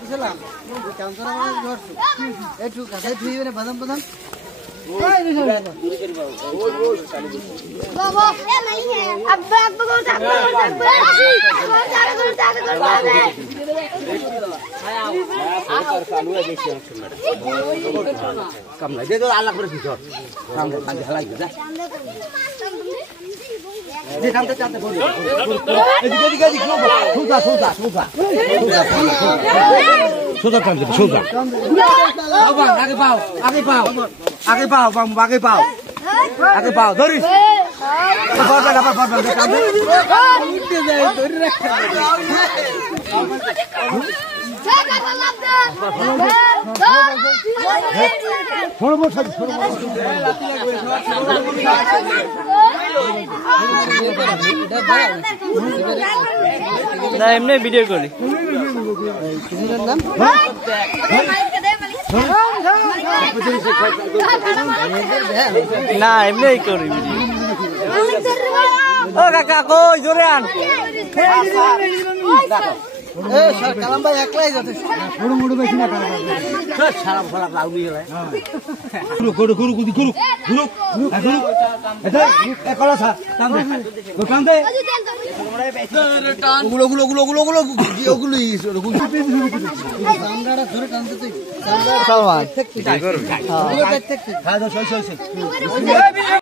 বুঝলাম কাম করা মানে ধরছো একটু কাছে ধুইবে না বাদাম বাদাম बाबा अब्बा अब्बा को कम लगे तो अलग पर खींचो काम हला जा ये काम तो चाहते बोलो दिखा सुधा काम दे सुधा बाबा आगे पाओ आगे पाओ धरी बाबा काम दे उठे जाए धरी रखा না এমনি ভিডিও করি না এমনি করি ও কাকা কই জোরে আন ए सर कलम भाई একলাই যাচ্ছে মুড় মুড় বেশি না কাজ সব সারা ফলা লাউলি গেল গুরু এটা এ কলা স্যার কাম দে গুলো ওগুলো সামরাটা ধরে টানতে তুই সালমান ঠিক ঠিক খাওয়া দাও সই